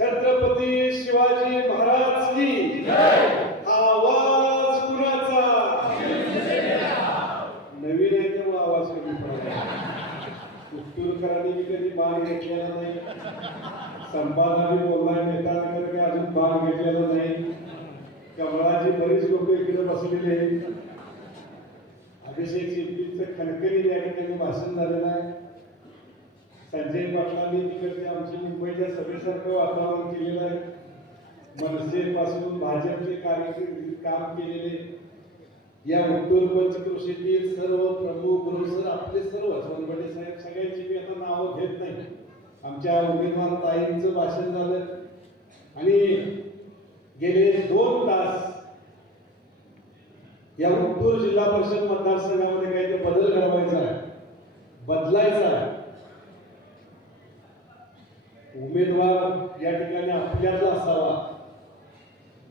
छत्रपती शिवाजी महाराज की जय। आवाज कुणाचा? नवीन आहे तर आवाज कमी पडला. उत्तूरकरांनी कधी भाग घेतलेला नाही. संपादनाने बोलला नेता काय अजून भाग घेतलेला नाही. कमळाची बरीच लोक इकडे बसलेले आहेत. अभिषेक शिंदेचं खणखणी या ठिकाणी भाषण झालेलं आहे. संजय पाटलांनी तिकडचे आमच्या मुंबईच्या सभेसारखं वातावरण केलेलं आहे. मनसेपासून भाजपचे कार्यकर्ते काम केलेले या उत्तर पंचक्रोशीतील सर्व प्रमुख ग्रोसर आपले सर्व सोनवणे साहेब सगळ्यांची मी आता नावं घेत नाही. आमच्या उमेदवार ताईंचं भाषण झालं आणि गेले 2 तास या उत्तूर जिल्हा परिषद मतदारसंघामध्ये काहीतरी बदल घडवायचा आहे, बदलायचा आहे. उमेदवार या ठिकाणी आपल्यातला असावा,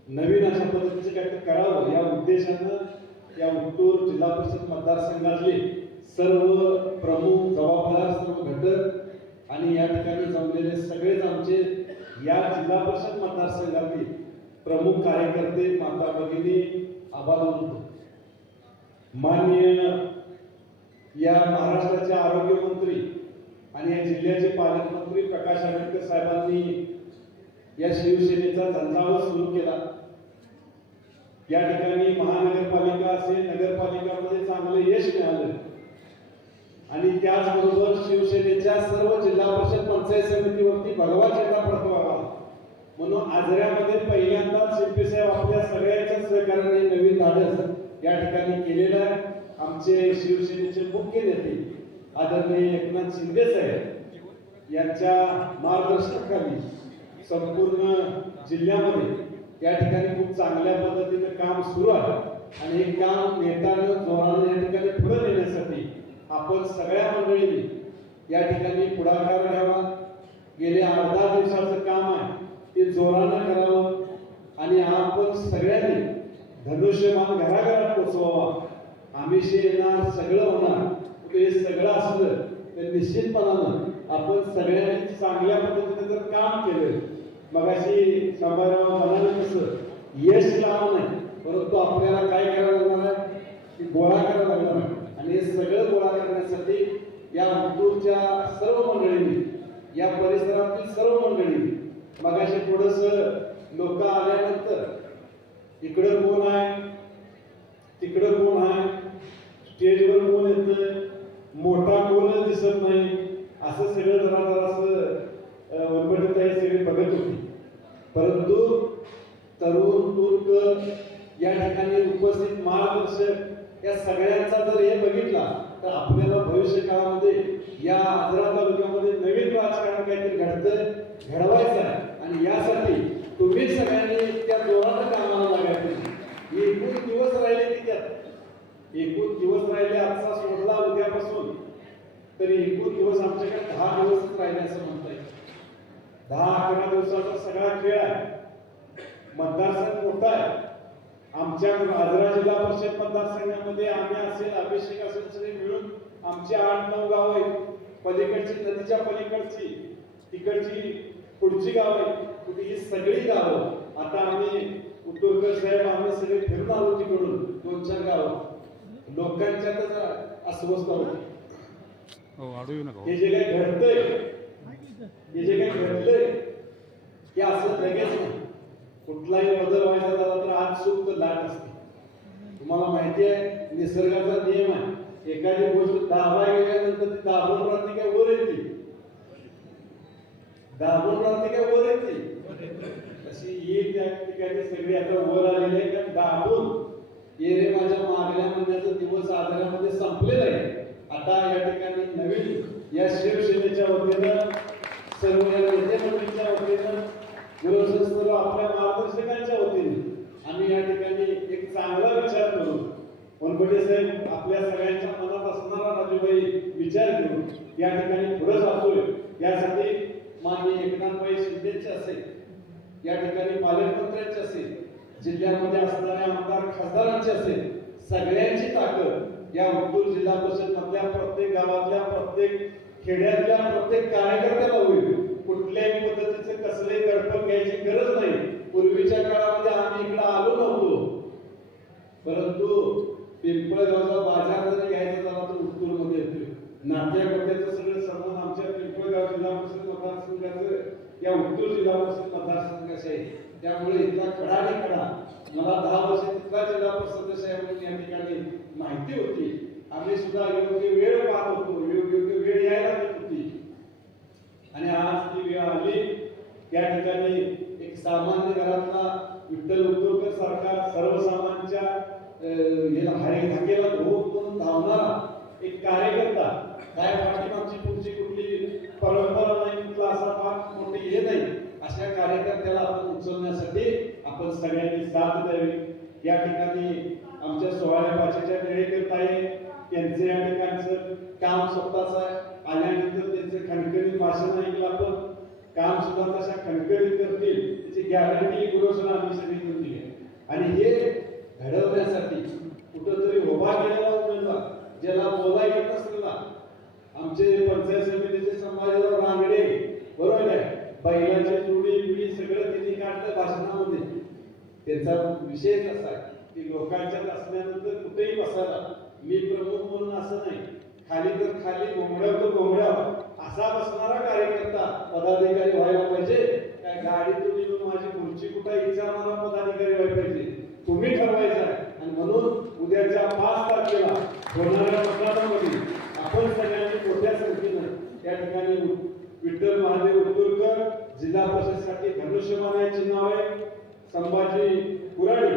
नवीन अशा पद्धतीचे काहीतरी करावं या उद्देशानं या उत्तूर जिल्हा परिषद मतदारसंघातले सर्व प्रमुख जबाबदार सर्व घटक आणि या ठिकाणी जमलेले सगळेच आमचे या जिल्हा परिषद मतदारसंघातील प्रमुख कार्यकर्ते माता भगिनी आभार मानतो. माननीय या महाराष्ट्राचे आरोग्य मंत्री आणि या जिल्ह्याचे पालकमंत्री प्रकाश आंबेडकर साहेबांनी या शिवसेनेचा झंझावात सुरू केला. या ठिकाणी महानगरपालिका असेल नगरपालिकामध्ये चांगलं यश मिळालं आणि त्याचबरोबर शिवसेनेच्या सर्व जिल्हा परिषद पंचायत समितीवरती भगवा झेंडा फडकवावा म्हणून आजऱ्यामध्ये पहिल्यांदाच शिंपे साहेब आपल्या सगळ्यांच्या सहकार्याने नवीन धाडस या ठिकाणी केलेलं आहे. आमचे शिवसेनेचे मुख्य नेते आदरणीय एकनाथ शिंदे साहेब यांच्या मार्गदर्शनाखाली संपूर्ण जिल्ह्यामध्ये या ठिकाणी खूप चांगल्या पद्धतीने काम सुरू आहे आणि हे काम नेटानं जोरानं या ठिकाणी पुढे नेण्यासाठी आपण सगळ्या मंडळींनी या ठिकाणी पुढाकार घ्यावा. गेले 8-10 दिवसाचं काम आहे ते जोरानं करावं आणि आपण सगळ्यांनी धनुष्यमान घराघरात पोचवावा. आमिषे येणार, सगळं होणार, हे सगळं असलं तर निश्चितपणानं आपण सगळ्यांनी चांगल्या पद्धतीने जर काम केलं, मगाशी समाजाला म्हणाले कसं यश लावणं नाही परंतु आपल्याला काय करायला लागणार आहे, गोळा करायला लागणार आहे. आणि हे सगळं गोळा करण्यासाठी या उत्तूरच्या सर्व मंडळींनी, या परिसरातील सर्व मंडळींनी मगाशी थोडस लोक आल्यानंतर इकडं कोण आहे तिकडं कोण आहे, स्टेजवर कोण येतंय, मोठा कोणच दिसत नाही, असं सगळं जरा वनपटीताई सगळे बघत होती. परंतु तरुण तुर्क या ठिकाणी उपस्थित मार्गदर्शक या सगळ्यांचा जर हे बघितला तर आपल्याला भविष्य काळामध्ये या आजरा तालुक्यामध्ये नवीन राजकारण काहीतरी घडवायचं आहे आणि यासाठी तुम्ही सगळ्यांनी त्या जोरानं कामाला लागायचं. एकूण दिवस राहिले की त्यात एकूण दिवस राहिले, आजचा सोडला उद्यापासून तरी एकूण दिवस आमच्याकडे 10 दिवस राहिले असं म्हणता येईल. 10-11 दिवसाचा सगळा खेळ आहे. मतदारसंघ मोठा आहे. आमच्या आजरा जिल्हा परिषद मतदारसंघामध्ये आम्ही असेल, अभिषेक असेल, सगळे मिळून आमची 8-9 गाव आहेत. पलीकडची नदीच्या पलीकडची तिकडची पुढची गाव आहे, कुठे ही सगळी गावं आता आम्ही उत्तरकर साहेब आम्ही सगळे फिरून आलो तिकडून 2-4 गाव लोकांच्यातच अस्वस्थ होते. हे जे काही घडतंय हे असं लगेच नाही. कुठलाही बदल व्हायचा झाला तर आज सुख तर लाट असते. तुम्हाला माहिती आहे निसर्गाचा नियम आहे, एखादी गोष्ट दाबाय गेल्यानंतर ती दाबून राहते काय वर येते, दाबून राहते काय वर येते, अशी एक त्या ठिकाणी सगळी आता वर आलेली आहे. दाबून ये रे माझ्या मागल्या म्हणण्याचा दिवस आधारामध्ये संपलेला आहे. आता या ठिकाणी नवीन या शिवसेनेच्या वतीनं सर्व नेते मंडळींच्या वतीनं सर्व आपल्या मार्गदर्शकांच्या वतीने आम्ही या ठिकाणी एक चांगला विचार करू. वनपटे साहेब आपल्या सगळ्यांच्या मनात असणारा राजूबाई विचार करून या ठिकाणी पुढे जातोय. यासाठी माननीय एकनाथभाई शिंदेचे असेल, या ठिकाणी पालकमंत्र्यांचे असेल, जिल्ह्यामध्ये असणाऱ्या आमदार खासदारांचे असेल, सगळ्यांची ताकद या उत्तूर जिल्हा परिषद मधल्या प्रत्येक गावातल्या प्रत्येक खेड्यातल्या प्रत्येक कार्यकर्त्याला होईल. कुठल्याही पद्धतीचे कसले गडबड घ्यायची गरज नाही. पूर्वीच्या काळामध्ये आम्ही इकडे आलो नव्हतो, परंतु पिंपळगावचा बाजार जरी घ्यायचा झाला तर उत्तूरमध्ये येतोय. नाट्या गोट्याचं सगळं सामान आमच्या पिंपळगाव जिल्हा परिषद मतदारसंघाचं या उत्तूर जिल्हा परिषद मतदारसंघाचे आहे. त्यामुळे इथला खडा आणि खडा मला 10 वर्ष तिथला जिल्हा परिषद सदस्य म्हणून या ठिकाणी माहिती होती. आम्ही सुद्धा योग्य वेळ पाहत होतो, योग्य वेळ यायला लागत होती. आणि आज ती वेळ आली. या ठिकाणी एक सामान्य घरातला विठ्ठल उत्तरकर सारखा सर्वसामान्यांच्या हाकेला धोक म्हणून धावणारा एक कार्यकर्ता, काय पाठीमागची पुढची कुठली परंपरा नाही, कुठला असा फार मोठी हे नाही, अशा कार्यकर्त्याला आपण उचलण्यासाठी आपण सगळ्यांनी साथ द्यावी. या ठिकाणी आमच्या सोहळ्या भाषेच्या वेळेकर ताई यांचे या ठिकाणचं काम स्वतःच आहे. आल्यानंतर त्यांचे खणखणीत भाषण ऐकलं आपण, काम सुद्धा तशा खणखणीत करतील त्याची गॅरंटी गुरुसना आम्ही सगळी देऊन दिली. आणि हे घडवण्यासाठी कुठंतरी उभा केलेला उमेदवार ज्याला बोला येत नसलेला, आमचे पंचायत समितीचे संभाजीराव रांगडे बरोबर आहे, बैलाची जोडी पिढी सगळं त्यांनी काढलं भाषणामध्ये. त्यांचा विषयच असा आहे की लोकांच्यात असल्यानंतर कुठेही बसायला मी प्रमुख म्हणून असं नाही, खाली तर खाली घोंगड्यावर तर घोंगड्यावर असा बसणारा कार्यकर्ता पदाधिकारी व्हायला पाहिजे. काय गाडीतून येऊन माझी खुर्ची कुठे विचारणारा पदाधिकारी व्हायला पाहिजे, तुम्ही ठरवायचं आहे. आणि म्हणून उद्याच्या 5 तारखेला होणाऱ्या मतदानामध्ये आपण सगळ्यांनी मोठ्या संख्येनं या ठिकाणी विठ्ठल महादेव उत्तरकर जिल्हा परिषदेसाठी धनुष्यबाण या चिन्हावर, संभाजी कुराडी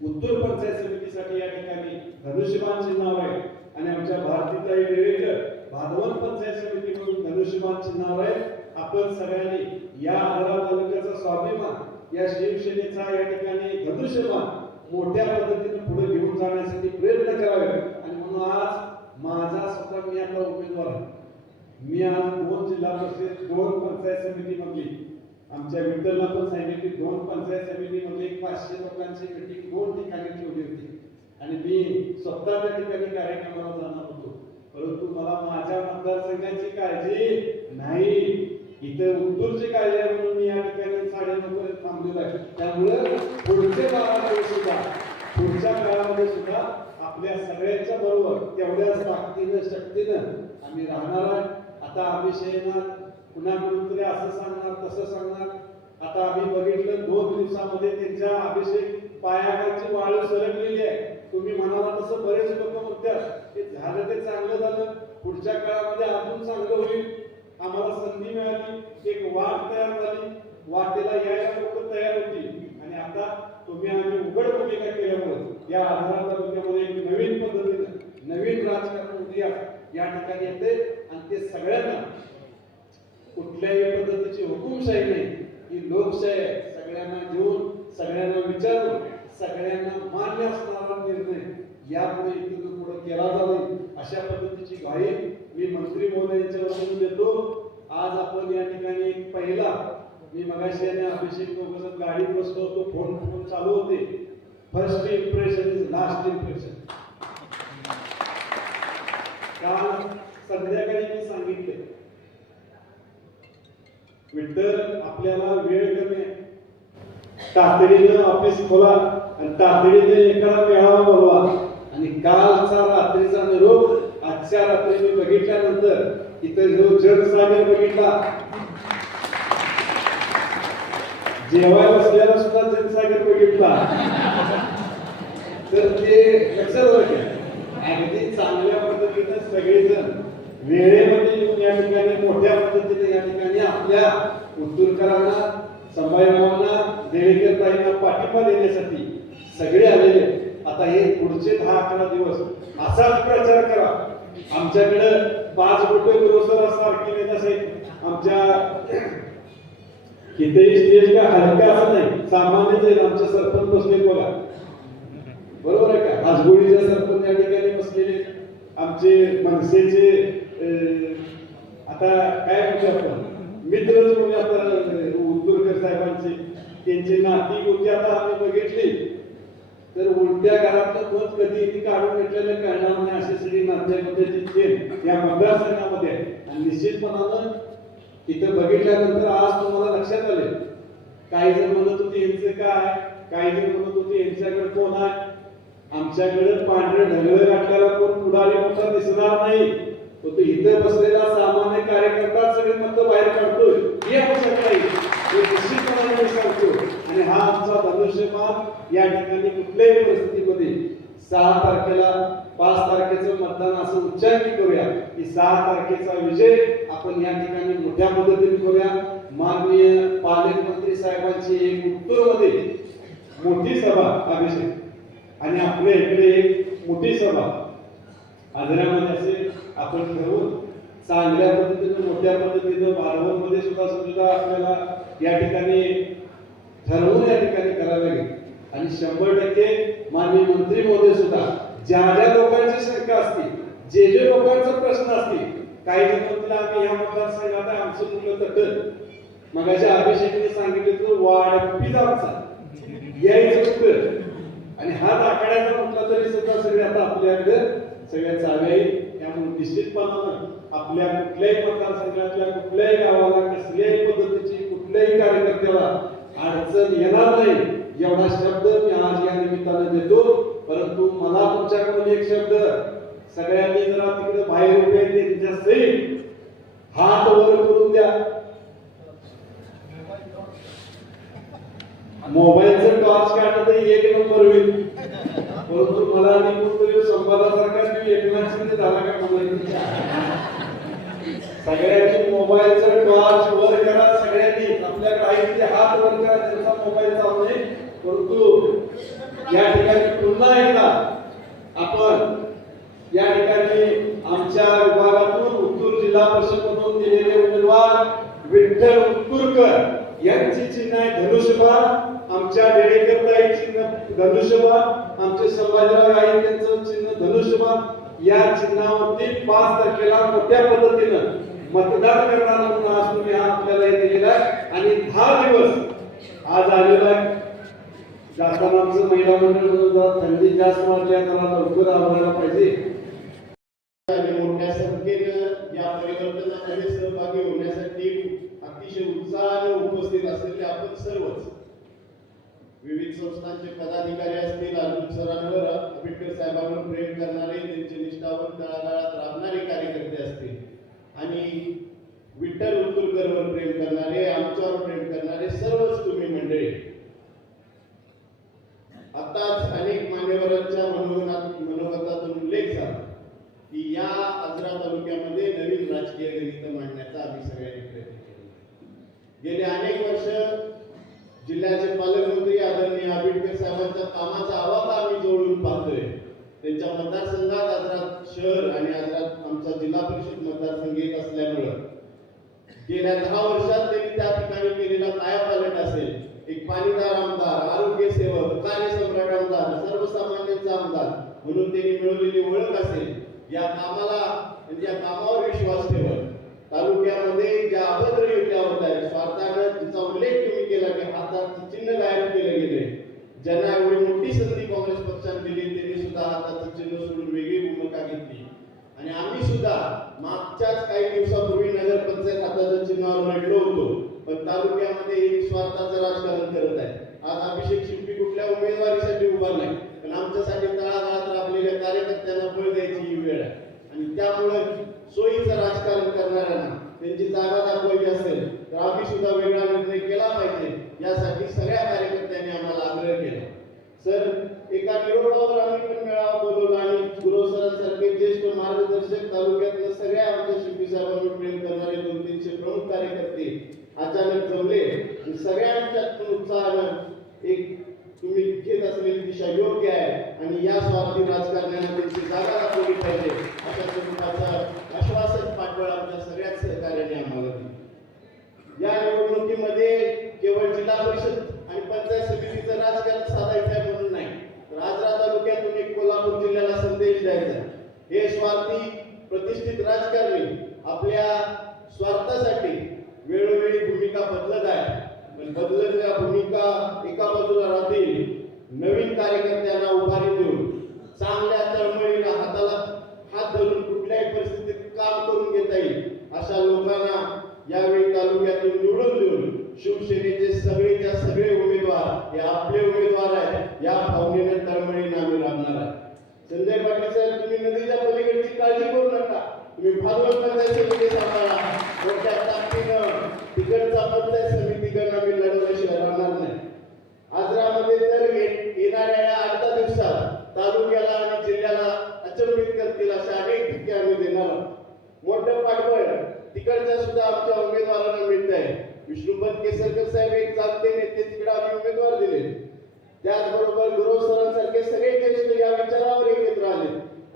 उत्तूर पंचायत समितीसाठी या ठिकाणी धनुष्यबाण चिन्हावर, आणि आमच्या भारतीताई वेळेकर भादवण पंचायत समितीकडून धनुष्यबाण चिन्हावर. आपण सगळ्यांनी या आढावा तालुक्याचा स्वाभिमान, या शिवसेनेचा या ठिकाणी धनुष्यबाण मोठ्या पद्धतीने पुढे घेऊन जाण्यासाठी प्रयत्न करावे. आणि म्हणून आज माझा स्वतः मी आता उमेदवार आहे. मी आज 2 जिल्हा परिषद 2 पंचायत समितीमधली, आमच्या विठ्ठलला पण सांगितली 2 पंचायत समितीमध्ये 500 लोकांची मीटिंग 2 ठिकाणी ठेवली होती. आणि मी स्वतः त्या ठिकाणी कार्यक्रमाला जाणार होतो, परंतु मला माझ्या मतदारसंघाची काळजी नाही, इथं उत्तूरची काळजी आहे म्हणून मी या ठिकाणी 9:30 पर्यंत थांबलेलो आहे. त्यामुळे पुढच्या काळामध्ये सुद्धा आपल्या सगळ्यांच्या बरोबर तेवढ्याच ताकदीनं शक्तीनं आम्ही राहणार आहे. आता अभिषेक कुणाकडून तरी असं सांगणार तसं सांगणार. आता आम्ही बघितलं 2 दिवसामध्ये त्यांच्या अभिषेक पायाखालची वाळू सरकलेली आहे. तुम्ही म्हणाला तसं बरेच लोक म्हणतात ते झालं ते चांगलं झालं, पुढच्या काळामध्ये अजून चांगलं होईल. आम्हाला संधी मिळाली, एक वाट तयार झाली, वाटेला यायला लोक तयार होती. आणि आता तुम्ही आम्ही उघड भूमिका केल्यामुळे या आधार तालुक्यामध्ये एक नवीन पद्धतीनं नवीन राजकारण उदया या ठिकाणी येते. आणि ते सगळ्यांना कुठल्याही पद्धतीची हुकुमशाही नाही, ही लोकशाही आहे. सगळ्यांना घेऊन, सगळ्यांना विचारून, सगळ्यांना मान्य असणारा निर्णय यापुढे इथून पुढे केला जाईल अशा पद्धतीची ग्वाही मी मंत्री महोदयांच्या वतीने देतो. आज आपण या ठिकाणी पहिला, मी मगाशी अभिषेक सोबत गाडीत बसलो होतो, फोन चालू होते. First impression is last impression. काल संध्याकाळी मी सांगितले विठ्ठल आपल्याला वेळ कमी, तातडीनं ऑफिस खोला आणि तातडीने एखादा मेळावा बोलवा. आणि कालचा रात्रीचा निरोप आजच्या रात्री मी बघितल्यानंतर इथं जो जनसागर बघितला, जेवायला बसल्याला सुद्धा जनसागर बघितला, तर ते लक्षात घ्या. अगदी चांगल्या पद्धतीने सगळेजण वेळेमध्ये या ठिकाणी मोठ्या पद्धतीने या ठिकाणी आपल्या उत्तूरकरांना, संभाजीरावांना, देवेकर ताईंना पाठिंबा देण्यासाठी सगळे आलेले. आता हे पुढचे 10-11 दिवस असाच प्रचार करा. आमच्याकडे 5 कोटी गुरुसर सारखी नेता साहेब आमच्या कितीही स्टेज का हलका असं नाही, सामान्यच आहे. आमचे सरपंच बसले बघा, बरोबर आहे का? आजगोळीचे सरपंच या ठिकाणी बसलेले, आमचे मनसेचे आता काय म्हणतो आपण मित्रच म्हणजे आता उत्तरकर साहेबांचे त्यांचे नाती होते. आता आम्ही बघितली तर उलट्या घरातलं मत कधी ती काढून घेतलेलं कळणार नाही, अशी सगळी नात्यामध्ये या मतदारसंघामध्ये. आणि निश्चितपणानं इथं बघितल्यानंतर आज तुम्हाला लक्षात आले काही जण म्हणत होते यांचं काय, काही जण म्हणत होते यांच्याकडे कोण आहे. आमच्याकडे पांढरं ढगलं गाठल्याला कोण पुढारी मोठा दिसणार नाही, तो इथे बसलेला सामान्य कार्यकर्ता सगळे मत बाहेर काढतोय हे आवश्यक नाही, हे निश्चितपणाने सांगतो. आणि हा आमचा धनुष्यबाण या ठिकाणी कुठल्याही परिस्थितीमध्ये 6 तारखेला 5 तारखेचं मतदान असं उच्चांकी करूया की 6 तारखेचा विजय आपण या ठिकाणी मोठ्या पद्धतीने करूया. माननीय पालकमंत्री साहेबांची एक उत्तूरमध्ये मोठी सभा अभिषेक आणि आपल्या इकडे एक मोठी सभा आजऱ्यामध्ये असेल आपण ठरवून चांगल्या पद्धतीने मोठ्या पद्धतीने बारवणमध्ये सुद्धा आपल्याला या ठिकाणी ठरवून या ठिकाणी करायला लागेल. आणि 100% माननीय मंत्री महोदय सुद्धा ज्या ज्या लोकांची शंका असतील, जे लोकांचा प्रश्न असतील, काही जण म्हणतील आम्ही या मतदारसंघात आमचं कुठलं तट मगाच्या अभिषेकने सांगितलं वाढपी आमचा यायचं कुठं आणि हात आखाड्याचा म्हटला तरी सुद्धा सगळे आता आपल्याकडे सगळ्या चाव्या येईल. त्यामुळे निश्चितपणानं आपल्या कुठल्याही मतदारसंघातल्या कुठल्याही गावाला कसल्याही पद्धतीची कुठल्याही कार्यकर्त्याला अडचण येणार नाही एवढा शब्द मी आज या निमित्ताने देतो. परंतु मला तुमच्याकडून एक शब्द, सगळ्यांनी जरा तिकडे बाहेर उभे त्यांच्या सहित हात वर करून द्या. मोबाईलचं टॉर्च काढणं एक नंबर होईल, परंतु मला कोणतरी संवादासारखा तुम्ही एकनाथ शिंदे झाला का सगळ्यांनी मोबाईलचं टॉर्च वर करा. सगळ्यांनी आपल्याकडे आहे तिथे हात वर करा, त्यांचा मोबाईल चालू नये. परंतु या ठिकाणी पुन्हा एकदा आपण या ठिकाणी आमच्या विभागातून उत्तूर जिल्हा परिषद मधून दिलेले उमेदवार विठ्ठल उत्तूरकर यांची चिन्ह आहे धनुष्यबाण, आमच्या डेडेकरताई चिन्ह धनुष्यबाण, आमचे संभाजीराव आहे त्यांचं चिन्ह धनुष्यबाण. या चिन्हावरती 5 तारखेला मोठ्या पद्धतीनं मतदान करणार म्हणून आज तुम्ही हा आपल्याला दिलेला आहे. आणि 10 दिवस आज आलेला आहे. जाताना आमचं महिला मंडळ म्हणून थंडी जास्त वाटल्या त्याला लवकर आवडायला पाहिजे. मोठ्या संख्येनं या परिवर्तनामध्ये सहभागी होण्यासाठी अतिशय उत्साहाने उपस्थित असलेले आपण सर्वच विविध संस्थांचे पदाधिकारी असतील, अर्जुन सरांवर आंबेडकर साहेबांवर प्रेम करणारे, त्यांचे निष्ठावर तळागाळात राबणारे कार्यकर्ते असतील आणि विठ्ठल उत्तूरकरवर प्रेम करणारे, आमच्यावर प्रेम करणारे सर्वच तुम्ही मंडळी. आताच अनेक मान्यवरांच्या मनोगतातून उल्लेख झाला की या आजरा तालुक्यामध्ये नवीन राजकीय गणित मांडण्याचा आम्ही सगळ्यांनी प्रयत्न केला. गेले अनेक वर्ष जिल्ह्याचे पालकमंत्री आदरणीय आंबेडकर साहेबांच्या कामाचा आवाका आम्ही जवळून पाहतोय. त्यांच्या मतदारसंघात आजरा शहर आणि आजरा आमचा जिल्हा परिषद मतदारसंघ येत असल्यामुळं गेल्या 10 वर्षात त्यांनी त्या ठिकाणी केलेला कायापालट असेल, एक पाणीदार आमदार, आरोग्य सेवक, कार्यसम्राट आमदार, सर्वसामान्यांचा आमदार म्हणून त्यांनी मिळवलेली ओळख असेल, या कामाला म्हणजे या कामावर विश्वास ठेवत तालुक्यामध्ये ज्या अभद्र युत्या होत आहेत, स्वार्थानं तिचा उल्लेख तुम्ही केला की हाताचं चिन्ह गायब केले गेले. ज्यांना एवढी मोठी संधी काँग्रेस पक्षाने दिली त्यांनी सुद्धा हाताचं चिन्ह सोडून वेगळी भूमिका घेतली. आणि आम्ही सुद्धा मागच्याच काही दिवसापूर्वी नगरपंचायत हाताचं चिन्हावर लढलो होतो, पण तालुक्यामध्ये हे स्वार्थाचं राजकारण करत आहे. आज अभिषेक शिंपी कुठल्या उमेदवारीसाठी उभा नाही, पण आमच्यासाठी तळागाळात राबलेल्या कार्यकर्त्यांना बळ द्यायची ही वेळ आहे. आणि त्यामुळे सोयीचं राजकारण करणाऱ्यांना त्यांची जागा दाखवायची असेल तर आम्ही सुद्धा वेगळा निर्णय केला पाहिजे, यासाठी सगळ्या कार्यकर्त्यांनी आम्हाला आग्रह केला. सर, एका निरोपावर आम्ही पण मेळावा बोलवला आणि गुरव सरांसारखे ज्येष्ठ मार्गदर्शक तालुक्यातल्या सगळ्या आमच्या शिंपी साहेबांवर प्रेम करणारे 2-300 प्रमुख कार्यकर्ते अचानक जमले आणि सगळ्यांच्यातून उत्साहानं एक तुम्ही घेत असलेली दिशा योग्य आहे आणि या स्वार्थी राजकारण्याला त्यांची जागा दाखवली पाहिजे अशा स्वरूपाचं आश्वासन पाठवळ आमच्या सगळ्याच सहकार्याने आम्हाला दिली. या निवडणुकीमध्ये केवळ जिल्हा परिषद आणि पंचायत समितीचं राजकारण साधायचं आहे म्हणून नाही, तर आजरा तालुक्यातून एक कोल्हापूर जिल्ह्याला संदेश द्यायचा. हे स्वार्थी प्रतिष्ठित राजकारणी आपल्या स्वार्थासाठी वेळोवेळी भूमिका बदलत आहे, पण बदललेल्या भूमिका एका बाजूला राहतील, नवीन कार्यकर्त्यांना उभारी देऊन चांगल्या तळमळीला हाताला हात धरून कुठल्याही परिस्थितीत काम करून घेता येईल अशा लोकांना यावेळी तालुक्यातून निवडून देऊन शिवसेनेचे सगळेच्या हे आपले उमेदवार आहेत या भावनेने तळमळीने आम्ही राबणार आहे. संजय पाटील साहेब, तुम्ही नदीच्या पलीकडची काळजी करू नका. तुम्ही भागवत पंचायत समिती सांभाळा. मोठ्या ताकदीनं तिकडचा पंचायत समितीकडनं आम्ही लढवल्याशिवाय राहणार नाही. आजरामध्ये तर येणाऱ्या या 8 दिवसात तालुक्याला आणि जिल्ह्याला अचंबित करतील अशा अनेक ठिकाणी आम्ही देणार आहोत. मोठं पाठबळ तिकडच्या सुद्धा आमच्या उमेदवारांना मिळत आहे. विष्णुपत केसरकर साहेब एक जाणते नेते, तिकडे आम्ही उमेदवार दिले. त्याचबरोबर गुरव सरांसारखे सगळे ज्येष्ठ या विचारावर एकत्र आले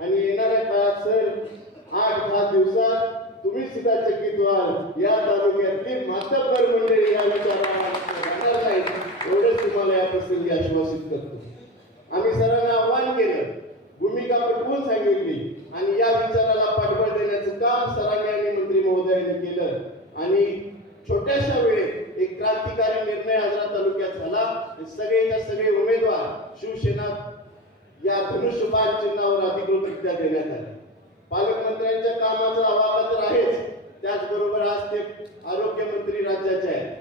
आणि येणाऱ्या काळात सर 8-10 दिवसात तुम्ही सुद्धा चकित व्हाल. या तालुक्यातली मातब्बर मंडळी या विचारावर राहणार नाही एवढंच तुम्हाला या प्रसंगी आश्वासित करतो. आम्ही सरांना आव्हान केलं, भूमिका पटवून सांगितली आणि या विचाराला पाठबळ देण्याचं काम सरांनी आणि मंत्री महोदयांनी केलं आणि छोट्याशा वेळेत एक क्रांतिकारी निर्णय आजरा तालुक्यात झाला. सगळेच्या सगळे उमेदवार शिवसेना या धनुष्यबाण चिन्हावर अधिकृतरित्या देण्यात आले. पालकमंत्र्यांच्या कामाचा आवाका तर आहेच, त्याचबरोबर आज ते आरोग्यमंत्री राज्याचे आहेत,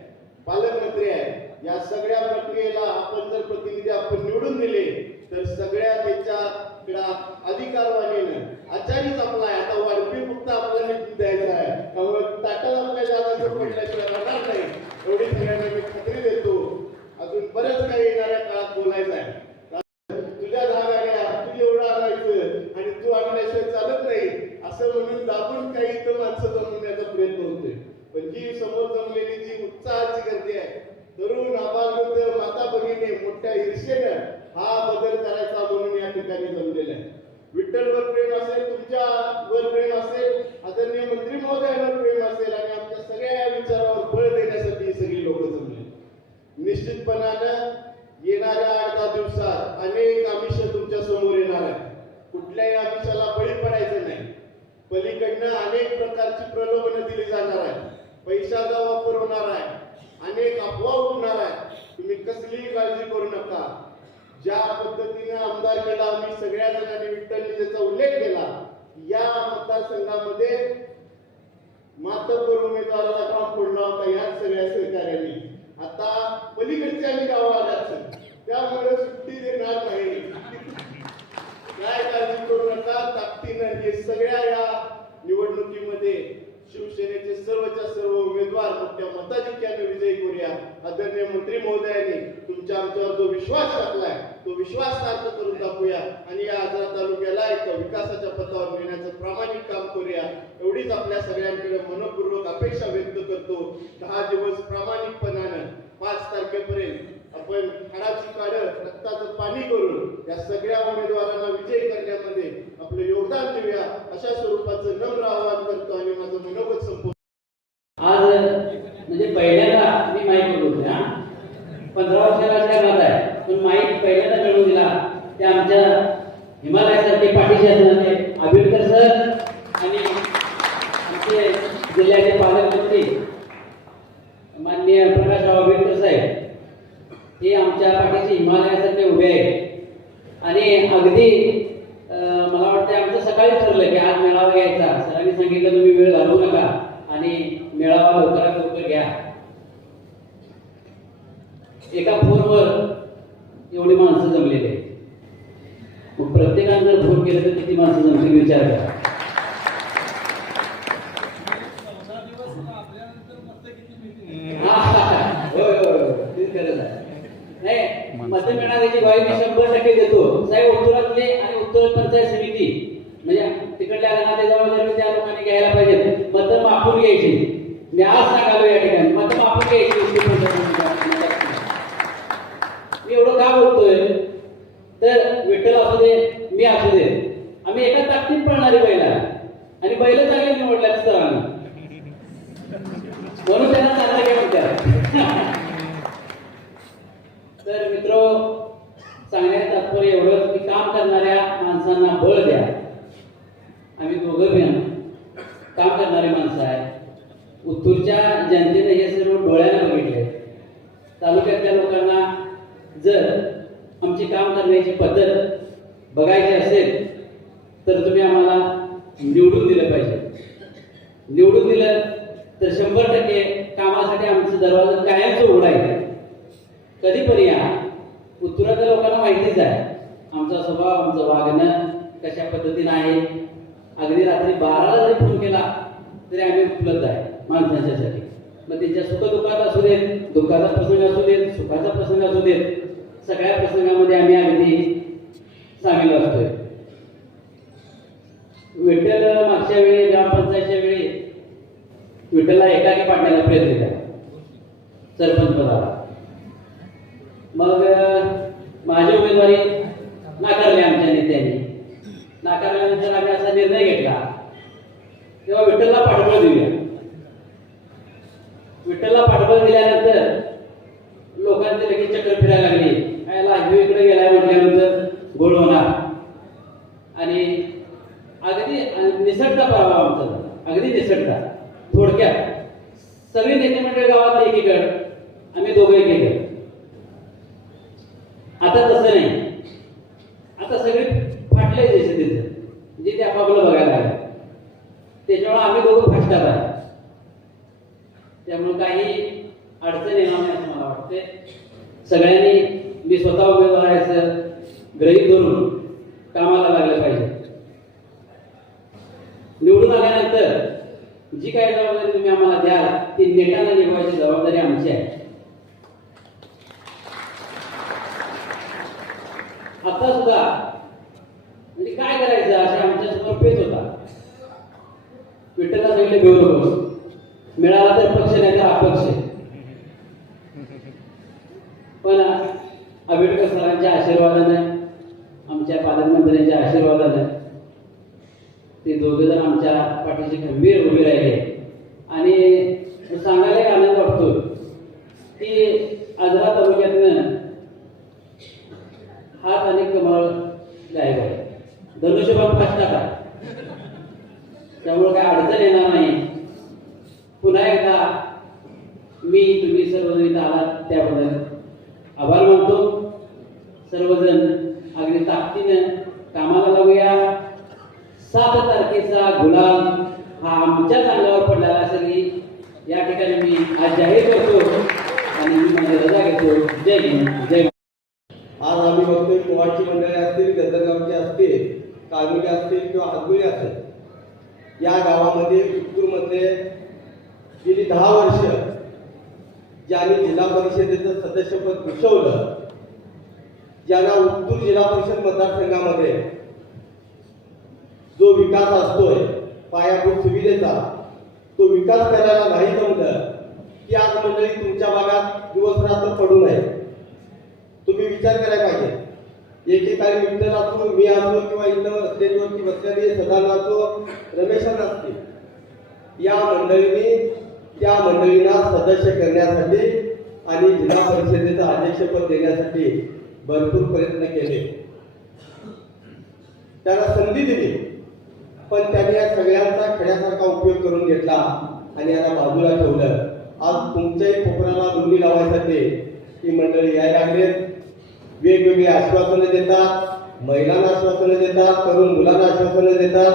पालकमंत्री आहेत. या सगळ्या प्रक्रियेला आपण जर प्रतिनिधी आपण निवडून दिले तर सगळ्या त्याच्या अधिकारवाणीनं आचारीच आपला आहे. आता वाढपी फक्त आपल्याला द्यायचा आहे, त्यामुळे ताटाला आपल्या जागा पडल्याशिवाय राहणार नाही एवढी सगळ्यांना मी खात्री देतो. अजून बरेच काही येणाऱ्या काळात बोलायचं आहे. तुझ्या 10 गाड्या तू एवढं आणायचं आणि तू आणल्याशिवाय चालत नाही असं म्हणून दाबून काही इथं माणसं जमवण्याचा प्रयत्न होतोय. पण जी समोर जमलेली जी उत्साहाची गर्दी आहे, तरुण आबालवृद्ध माता भगिनी मोठ्या ईर्षेनं हा बदल करायचा म्हणून या ठिकाणी जमलेला आहे. विठ्ठलवर प्रेम असेल, तुमच्यावर प्रेम असेल, आदरणीय मंत्री महोदयांवर प्रेम असेल आणि आमच्या सगळ्या या विचारावर बळ देण्यासाठी ही सगळी लोक जमले. निश्चितपणानं येणाऱ्या 8-10 दिवसात अनेक आमिष तुमच्या समोर येणार आहे. कुठल्याही आमिषाला बळी पडायचं नाही. पलीकडनं अनेक प्रकारची प्रलोभनं दिली जाणार आहे, पैशाचा वापर होणार आहे, अनेक अफवा उठणार आहे. तुम्ही कसलीही काळजी करू नका. ज्या पद्धतीने आमदार केला आम्ही सगळ्या जणांनी विठ्ठलने ज्याचा उल्लेख केला, या मतदारसंघामध्ये मातब्बर उमेदवाराला काम फोडला होता या सगळ्या सहकार्यांनी. आता पलीकडच्या आणि गाव आल्याच त्यामुळे सुट्टी देणार नाही. काय काळजी करू नका. ताकदीनं हे सगळ्या या निवडणुकीमध्ये शिवसेनेचे सर्वच्या सर्व उमेदवार मोठ्या मताधिक्याने विजयी करूया. आदरणीय मंत्री महोदयांनी तुमच्या आमच्यावर जो विश्वास टाकलाय तो विश्वास सार्थ करून दाखवूया आणि या आजरा तालुक्याला एक विकासाच्या पथावर नेण्याचं प्रामाणिक काम करूया. एवढीच आपल्या सगळ्यांकडे मनपूर्वक अपेक्षा व्यक्त करतो. 10 दिवस प्रामाणिकपणानं 5 तारखेपर्यंत आपण हाडाची काढत रक्ताचं पाणी करून या सगळ्या उमेदवारांना विजयी करण्यामध्ये आपलं योगदान देऊया अशा स्वरूपाचं नम्र आवाहन करतो आणि माझं मनोगत संपवतो. आज म्हणजे पहिल्यांदा मी माईक बोलतोय. 15 वर्षाला त्या गात आहे, पण माईक पहिल्यांदा मिळवून दिला ते आमच्या हिमालयासारखे पाठीशी असणारे आंबेडकर सर आणि आमचे जिल्ह्याचे पालकमंत्री माननीय प्रकाशराव आंबेडकर साहेब हे आमच्या पाठीशी हिमालयासारखे उभे आहेत. आणि अगदी मला वाटतं आमचं सकाळी ठरलं की आज मेळावा घ्यायचा. सरांनी सांगितलं तुम्ही वेळ घालवू नका आणि मेळावा लवकरात लवकर घ्या. एका फोनवर एवढी माणसं जमलेली आहेत. मग प्रत्येकानं जर फोन केलं तर किती माणसं जमतील विचार करा. नाही मत मिळाल्याची ग्वाही मी 100% देतो. साहेब उत्तरातले आणि उत्तर पंचायत समिती म्हणजे तिकडल्या गणातेजवळ त्या लोकांनी घ्यायला पाहिजे. मत मापून घ्यायची. मी आज सांगालो या ठिकाणी मत मापून घ्यायची. मी एवढं का बोलतोय तर विठ्ठल असू दे मी असू दे आम्ही एका ताकदीत पळणारी बैल आणि बैल चांगले निवडल्या सरांनी म्हणून त्यांना चांगलं काय म्हणतात. तर मित्र सांगण्याचं तात्पर्य एवढं की काम करणाऱ्या माणसांना बळ द्या. आम्ही दोघं पण काम करणारी माणसं आहे. उत्तूरच्या जनतेने हे सर्व डोळ्याने बघितले. तालुक्यातल्या लोकांना जर आमची काम करण्याची पद्धत बघायची असेल तर तुम्ही आम्हाला निवडून दिलं पाहिजे. निवडून दिलं तर 100% कामासाठी आमचं दरवाजा कायमचं उघडा आहे. कधी पण या. उत्तराच्या लोकांना माहितीच आहे आमचा स्वभाव, आमचं वागणं कशा पद्धतीनं आहे. अगदी रात्री 12ला जरी फोन केला तरी आम्ही उपलब्ध आहे माणसांच्यासाठी. मग त्यांच्या सुखदुःखात असू देत, दुःखाचा प्रसंग असू देत, सुखाचा प्रसंग असू देत, सगळ्या प्रसंगामध्ये आम्ही अगदी सामील असतोय. विठ्ठल मागच्या वेळी ग्रामपंचायतच्या वेळी विठ्ठलला एकाकी पाडण्याचा प्रयत्न केला सरपंच पदाला. मग माझी उमेदवारी नाकारली आमच्या नेत्यांनी. नाकारल्यानंतर आम्ही असा निर्णय घेतला तेव्हा विठ्ठलला पाठबळ देऊया. विठ्ठलला पाठबळ दिल्यानंतर लोकांची लगेच चक्कर फिरायला लागली. याला इकडे गेलाय म्हटल्यानंतर गोळ होणार आणि अगदी निसटता पराभव आमचा झाला. अगदी निसटता. थोडक्यात सगळी नेते मंडळी गावात एकीकडे, आम्ही दोघं एकीकडे. आता तसं नाही. आता सगळे फाटले जसे तिथं जे ते आपापलं बघायला लागले. त्याच्यामुळे आम्ही दोघं फाटतात आहे. त्यामुळे काही अडचण येणार नाही असं मला वाटते. सगळ्यांनी मी स्वतः उमेदवार आहे असं गृहीत धरून कामाला लागलं पाहिजे. निवडून आल्यानंतर जी काही जबाबदारी तुम्ही आम्हाला द्याल ती नेटानं निभवायची जबाबदारी आमची आहे. आता सुद्धा म्हणजे काय करायचं असे आमच्या समोर पेच होता. विठ्ठलला सांगितले घेऊ नकोस, मिळाला तर पक्ष नाही तर अपक्ष. पण आंबेडकर सरांच्या आशीर्वादानं, आमच्या पालकमंत्र्यांच्या आशीर्वादानं ते दोघे जण आमच्या पाठीशी खंबीर उभे राहिले. आणि सांगायला एक आनंद वाटतो की आजरा तालुक्यातनं हात आणि कमळ गायब आहे. धनुष्यबाण फास्ट आहे. त्यामुळे काय अडचण येणार नाही. पुन्हा एकदा मी तुम्ही सर्वजण इथं आलात त्याबद्दल आभार मानतो. सर्वजण अगदी ताकदीनं कामाला लागूया. 7 तारखेचा गुलाल हा आमच्याच अंगावर पडलेला असेल या ठिकाणी मी आज जाहीर करतो आणि मी माझी रजा घेतो. जय हिंद, जय. आज आम्ही बघतोय पोवाडची मंडळी असतील, गंधर्गावची असतील, काळुली असतील किंवा हातगुळी असेल, या गावामध्ये उत्तूरमध्ये गेली 10 वर्ष ज्यांनी जिल्हा परिषदेचं सदस्यपद भूषवलं, ज्यांना उत्तूर जिल्हा परिषद मतदारसंघामध्ये जो विकास असतोय पायाभूत सुविधेचा, तो विकास करायला नाही जमलं की आज मंडळी तुमच्या भागात दिवस रात्र पडू नये. तुम्ही विचार करायला पाहिजे. एकेकाळी विठ्ठल असो, मी असो किंवा इथं स्टेजवरती बसलेले सदान असो, रमेशान असतील, या मंडळींनी त्या मंडळींना सदस्य करण्यासाठी आणि जिल्हा परिषदेचं अध्यक्षपद देण्यासाठी भरपूर प्रयत्न केले. त्याला संधी दिली, पण त्यांनी या सगळ्यांचा खड्यासारखा उपयोग करून घेतला आणि याला बाजूला ठेवलं. आज तुमच्याही कोपराला दोन्ही लावायसाठी ही मंडळी यायला लागले. वेगवेगळे आश्वासनं देतात, महिलांना आश्वासनं देतात, तरुण मुलांना आश्वासनं देतात.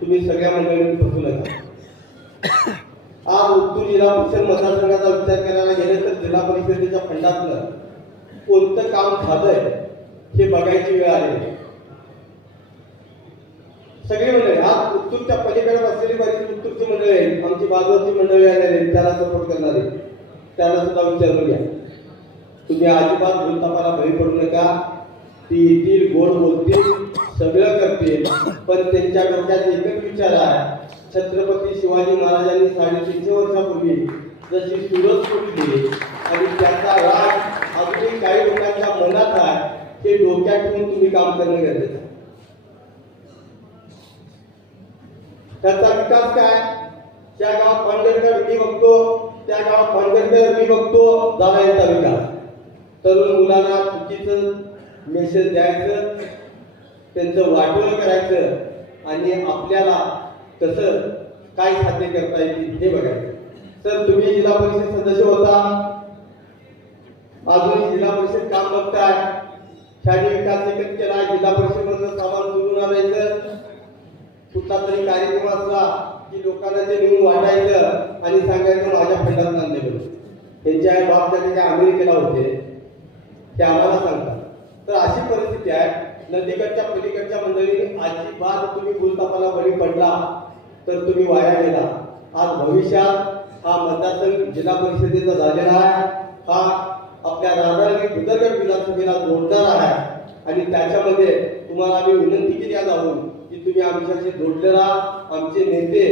तुम्ही सगळ्या मंडळींनी फसू नका. आज उत्तूर जिल्हा परिषद मतदारसंघाचा विचार करायला गेले तर जिल्हा परिषदेच्या फंडातलं कोणतं काम झालंय हे बघायची वेळ आली. सगळी मंडळी आज उत्तूरच्या पलीकडे बसलेली बरीच उत्तूरची मंडळी आहेत, आमची बाजूची मंडळी आलेली त्याला सपोर्ट करणारी, त्याला सुद्धा विचारून घ्या. तुम्ही अजिबात भूलतापाला बळी पडू नका. ती येतील, गोड बोलतील, सगळं करतील, पण त्यांच्या डोक्यात एकच विचार आहे. छत्रपती शिवाजी महाराजांनी 350 वर्षापूर्वी जशी सुरत सोडली आणि त्याचा राग अगदी काही लोकांच्या मनात आहे, ते डोक्यात ठेवून तुम्ही काम करणं गरजेचं आहे. त्याचा विकास काय? त्या गावात पांढरकर मी बघतो, त्या गावात पांढरकर मी बघतो, झाला यांचा विकास. तरुण मुलांना चुकीचं मेसेज द्यायचं, त्यांचं वाटोळं करायचं आणि आपल्याला कसं काय साध्य करता येईल हे बघायचं. सर, तुम्ही जिल्हा परिषद सदस्य होता, अजूनही जिल्हा परिषद काम बघताय. शालेय विकास एकच केला, जिल्हा परिषद मधलं सामान जोडून आणायचं. कुठला तरी कार्यक्रम असला की लोकांना ते नेऊन वाटायचं आणि सांगायचं माझ्या फंडात आणले म्हणून. त्यांचे आई बाप त्या अमेरिकेला होते, ते आम्हाला सांगतात तर अशी परिस्थिती आहे. नदीकडच्या पलीकडच्या मंडळींनी अजिबात तुम्ही भूलथापाला बळी पडला तर तुम्ही वाया गेला. आज भविष्यात हा मतदारसंघ जिल्हा परिषदेचा झालेला आहे, हा आपल्या राधानगरी बुद्रगड विधानसभेला जोडणार आहे आणि त्याच्यामध्ये तुम्हाला आम्ही विनंती केली आहे जाऊन की तुम्ही आमच्याशी जोडले राहा. आमचे नेते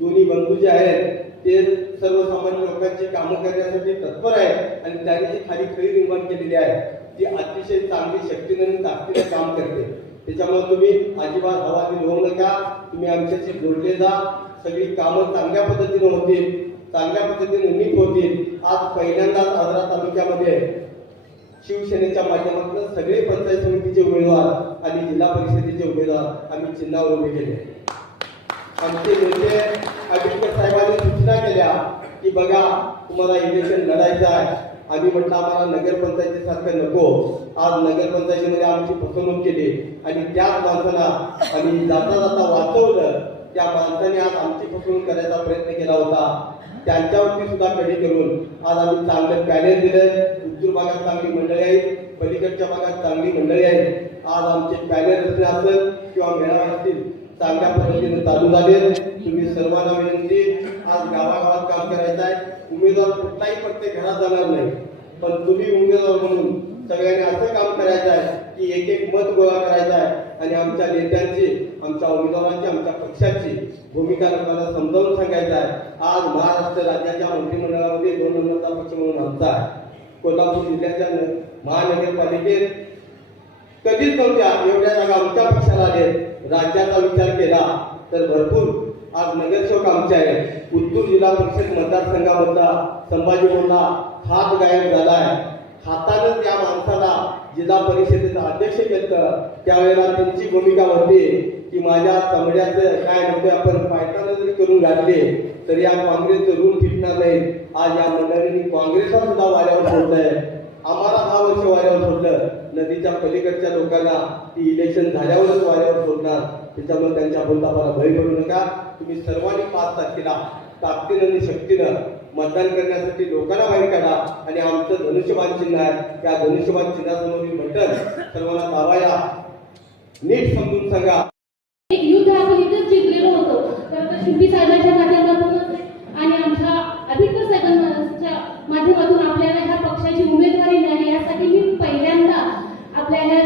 दोन्ही बंधू जे आहेत ते सर्वसामान्य लोकांची कामं करण्यासाठी तत्पर आहेत आणि त्यांनी जी खाली खळी निर्माण केलेली आहे ती अतिशय चांगली शक्तीने आणि ताकदीने काम करते. त्याच्यामुळे तुम्ही अजिबात हवाली होऊ नका. तुम्ही आमच्याशी जोडले जा. सगळी कामं चांगल्या पद्धतीने होतील, चांगल्या पद्धतीने नीट होतील. आज पहिल्यांदाच आजरा तालुक्यामध्ये शिवसेनेच्या माध्यमातून सगळे पंचायत समितीचे उमेदवार आणि जिल्हा परिषदेचे उमेदवार आम्ही चिन्हावर उभे केले. आमचे नेते आंबेडकर साहेबांनी सूचना केल्या की बघा तुम्हाला इलेक्शन लढायचं आहे. आम्ही म्हटलं आम्हाला नगरपंचायतीसारखं नको. आज नगरपंचायतीमध्ये आमची फसवणूक केली आणि त्याच माणसाला आम्ही जाता जाता वाचवलं. त्या माणसाने आज आमची फसवणूक करायचा प्रयत्न केला होता. त्यांच्यावरती सुद्धा कडी करून आज आम्ही चांगलं पॅनेल दिलंय. उत्तर भागात चांगली मंडळी आहेत, पलीकडच्या भागात चांगली मंडळी आहेत. आज आमचे पॅनेल रचने असेल किंवा मेळावे असतील चांगल्या पद्धतीने चालू झाले. तुम्ही सर्वांना विनंती, आज गावागावात काम करायचं आहे. उमेदवार कुठलाही प्रत्येक घरात जाणार नाही, पण तुम्ही उमेदवार म्हणून सगळ्यांनी असं काम करायचं आहे की एक एक मत गोळा करायचं आहे आणि आमच्या नेत्यांची, आमच्या उमेदवारांची, आमच्या पक्षाची भूमिका लोकांना समजावून सांगायचं आहे. आज महाराष्ट्र राज्याच्या मंत्रिमंडळामध्ये 2 नंबरचा पक्ष म्हणून आमचा आहे. कोल्हापूर जिल्ह्याच्या महानगरपालिकेत कधीच नव्हत्या एवढ्या जागा आमच्या पक्षाला आले. राज्याचा विचार केला तर भरपूर आज नगरसेवक आमचे आहेत. उत्तूर जिल्हा परिषद मतदारसंघामधला संभाजी मोठा हात गायब झालाय. हातानं त्या माणसाला जिल्हा परिषदेचा अध्यक्ष केलं. त्यावेळेला त्यांची भूमिका होती की माझ्या चमड्याचं काय नव्हते आपण पायताना जरी करून घातले तर या काँग्रेसचं ऋण फिटणार नाही. आज या मंडळींनी काँग्रेसला सुद्धा वाऱ्यावर सोडलंय. आम्हाला 10 वर्ष वाऱ्यावर सोडलं. नदीच्या पलीकडच्या लोकांना ती इलेक्शन झाल्यावरच वाऱ्यावर सोडणार. त्याच्यामुळे त्यांच्या भूलथापाला बळी पडू नका. तुम्ही सर्वांनी 5 तारखेला ताकदीनं आणि शक्तीनं मतदान करण्यासाठी लोकांना बाहेर काढा आणि आमचं धनुष्यबाण चिन्ह आहे. त्या धनुष्यबाण चिन्हासमोरील बटन सर्वांना दाबायला नीट समजून सांगा. एक युद्ध आपण इथेच जिंकलेलो होतो. तर शिंपी साहेबांच्या माध्यमातून आणि आमच्या आंबेडकर साहेबांच्या माध्यमातून आपल्याला ह्या पक्षाची उमेदवारी मिळाली. यासाठी मी पहिल्यांदा आपल्या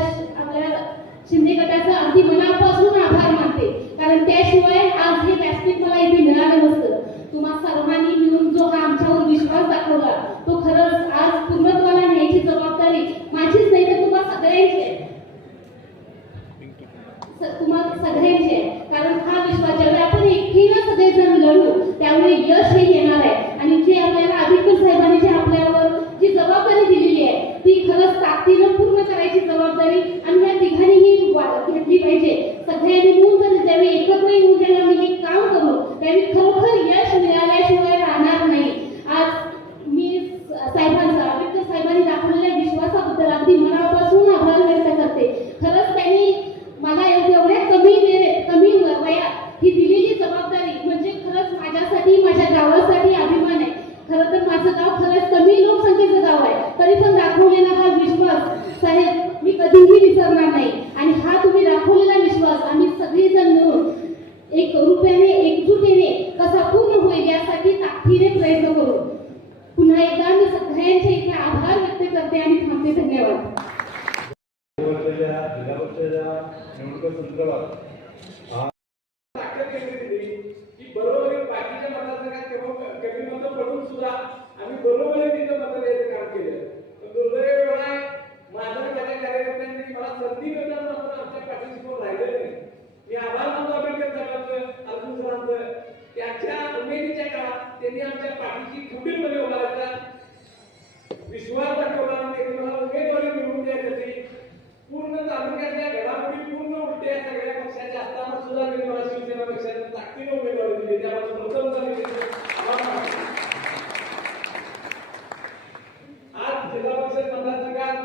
शिंदे गटाचा अगदी मनापासून आभार मानते. कारण त्याशिवाय आज हे व्यासपीठ मला इथे मिळालं नसतं. तुम्हा सर्वांनी मिळून जो हा आमच्यावर विश्वास दाखवला तो खरंच आज पूर्णत्वाला न्यायची जबाबदारी माझीच नाही तर तुम्हा सगळ्यांची आहे. तुम्हाला सगळ्यांचे कारण हा विश्वास ज्यावेळी आपण एकटीनं सगळेजण लढू त्यावेळी यश हे येणार आहे. आणि जे आपल्याला आंबेडकर साहेबांनी जे आपल्यावर जी जबाबदारी दिलेली आहे ती खरंच ताकदीनं पूर्ण करायची जबाबदारी आम्ही या तिघांनीही घेतली पाहिजे. सगळ्यांनी मिळून जर ज्यावेळी एकत्र येऊन जेव्हा आम्ही हे काम करू त्यावेळी खरोखर यश मिळाल्याशिवाय राहणार नाही. आज मी साहेबांचा आंबेडकर साहेबांनी दाखवलेल्या विश्वासाबद्दल अगदी मनापासून आभार व्यक्त करते. खरंच त्यांनी मला एवढ्या कमी वयात ही दिलेली जबाबदारी म्हणजे खरंच माझ्यासाठी माझ्या गावासाठी अभिमान आहे. खरं तर माझं गाव खरंच कमी लोकसंख्येचं गाव आहे तरी पण दाखवलेला हा विश्वास साहेब मी कधीही विसरणार नाही. आणि हा तुम्ही दाखवलेला विश्वास आम्ही सगळेजण मिळून एक रूपाने एकजुटीने कसा पूर्ण होईल यासाठी ताकदीने प्रयत्न करू. पुन्हा एकदा मी सगळ्यांचे इथे आभार व्यक्त करते आणि थांबते. धन्यवाद. बरोबर बाकीच्या मतदारसंघात कमी मतं पडून सुद्धा आम्ही बरोबर तिथं मतं द्यायचं काम केलं. दुर्दैव एवढा माझ्या माझ्या कार्यकर्त्यांनी मला संधी मिळताना आमच्या पाठीशी कोण राहिलं नाही. मी आभार मानतो आंबेडकर साहेबांचं, अर्जुन सरांचं. त्याच्या उमेदीच्या काळात त्यांनी आमच्या पाठीशी खंबीरपणे उभा राहिला, विश्वास दाखवला आणि मला उमेदवारी मिळवून द्यायसाठी पूर्ण तालुक्यातल्या घडामोडी पूर्ण उलट्या सगळ्या पक्षाच्या असताना सुद्धा मी मला शिवसेना पक्षाने ताकदीने उमेदवारी दिली. त्यामुळे प्रथम आज जिल्हा परिषद मतदारसंघात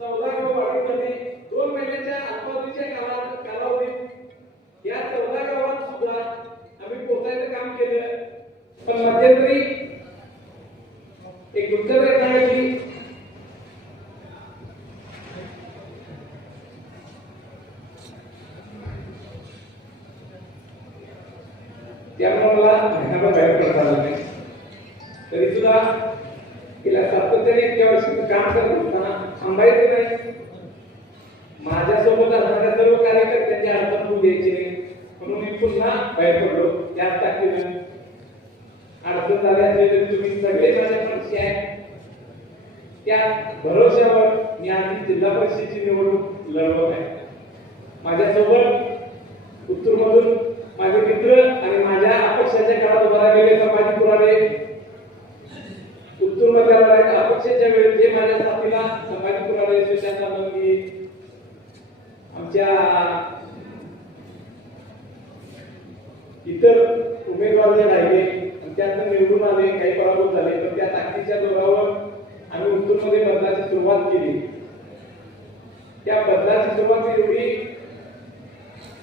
14 वाढीमध्ये 2 महिन्याच्या अल्पावधीच्या कालावधीत या 14 गावात सुद्धा आम्ही पोहोचायचं काम केलं. पण मध्यंतरी एक दुर्दैव घटना घडली. गेल्या सातत्याने इतक्या वर्षी काम करत असताना थांबायचं नाही. माझ्यासोबत असणाऱ्या सर्व कार्यकर्त्यांची अडचण होऊ द्यायची नाही म्हणून मी पुन्हा बाहेर पडलो. त्याच ताकदीनं अडचण झाली असली तरी तुम्ही सगळे माझ्या पक्षी आहे. त्या भरोश्यावर मी आधी जिल्हा परिषदेची निवडणूक लढवत आहे. माझ्यासोबत उत्तूरमधून माझे मित्र आणि माझ्या अपक्षाच्या काळात उभा राहिलेले समाजी पुरावे उत्तूरमधल्या लढाईत अपक्षाच्या वेळी जे माझ्या साथीला समाजी पुरावे सुशांत मंगी आमच्या इतर उमेदवार जे राहिले आणि त्यातून निवडून आले काही पराभूत झाले तर त्या ताकदीच्या जोरावर आम्ही उत्तूरमध्ये बदलाची सुरुवात केली. त्या बदलाची सुरुवात एवढी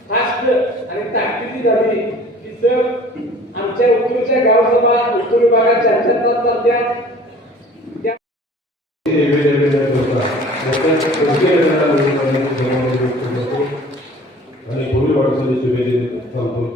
फास्ट आणि ताकदीची झाली की सर आमच्या उत्तूरच्या गावसभा उत्तूर विभागात चर्चा चालत्या त्या आणि पूर्वी वाटचालीचे वेगळे संपूर्ण